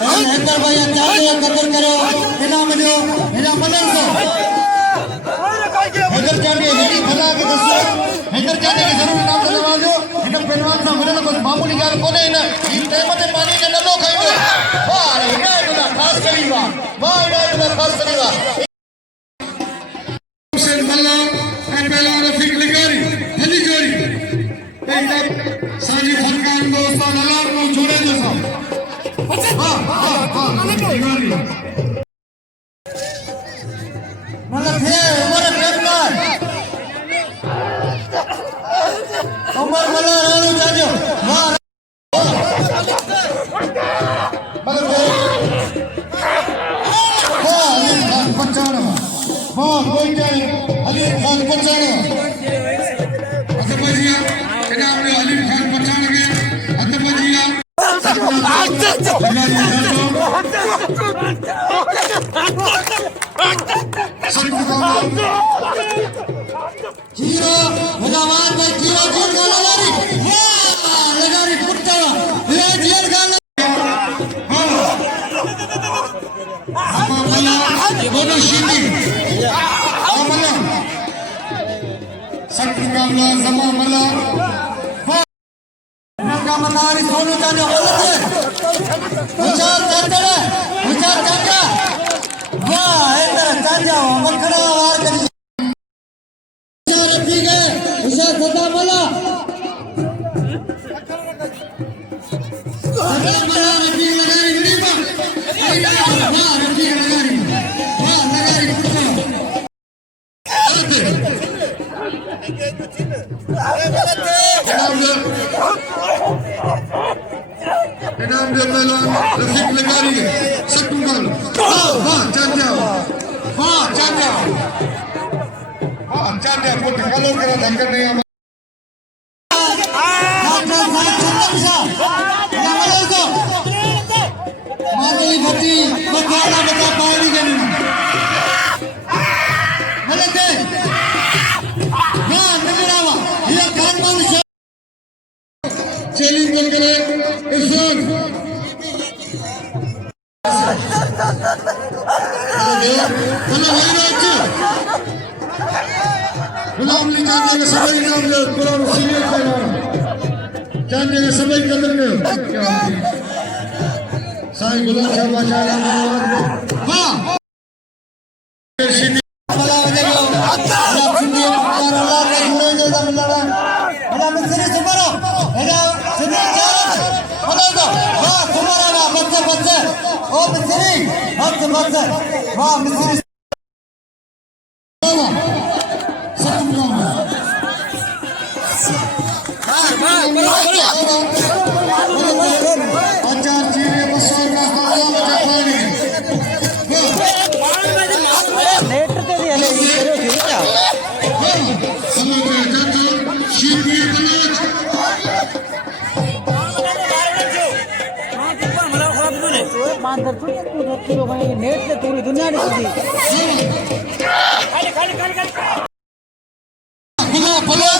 हैदर भाई चाहे कदर करो इना मजो इना मदन को हैदर चाहे हेडी भला के दसो हैदर चाहे के जरूर नाम नवाजो हिन पहलवान सा मिलन को मामूली गाल कोने इन ई टाइम ते पानी ने नलो खाइबो वाह इना तो खास करी वाह इना तो खास करी हुसैन मल्ला ए पहलवान रफीक लिगारी भली जोड़ी एकदम साजी फरमान दोस्तों नलार को जोड़े दो सब मतलब है उमर प्रेमलाल उमर मला राणू जाजो वाह मतलब वाह अली खान बचाना वाह कोई नहीं अली खान बचाना अतः बजिया इनाम में अली खान बचाना गया अतः बजिया जीरो भगवान भाई जीरो जीरो गाना लगी वाह लगारी कुत्ता ये जीरो गाना हां मला बोलो शिंदी मला सख्त कामला जमा मला कामनारी सोनू जाने बोलते विचार चाचा वाह इधर चाचा मखना वार करी विचार ठीक है विचार सदा मला सदा मला रफी लगारी गरीबा वाह रफी लगारी वाह लगारी कुत्ता इनाम दे पहलवान रफीक लगारी सकुंगल वाह चाचा पुट कलर करा धक्का नहीं माधवी भट्टी बगाड़ा बता पानी देनी मलके हां नगरावा ये कानून चैलेंज बन करे इरफान गुलाम ली चांदे के सभी नाम ले गुलाम सीनियर पहलवान चांदे के सभी कदर में साईं गुलाम साहब माशाल्लाह वाह भला बजेगा अल्लाह सुनिए और अल्लाह का जुड़े जो मिलना अल्लाह मिस्री सुमरो अल्लाह सुनिए बोलो तो वाह सुमरो वाह बच्चे ओ मिस्री बच्चे वाह मिस्री अचार चीनी बसों का खाना बचाने नेट पे भी है क्या समझ में जाता शीतवी कलाज मानदर तो पूरा भाई नेट पे पूरी दुनिया निकली खाली